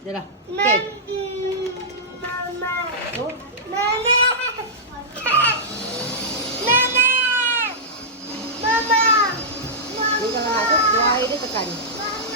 Dala. Mama. Cake. Mama. Oh. Mama. Mama. Mama. Di ka nga ito. Buhay ito tekan. Mama.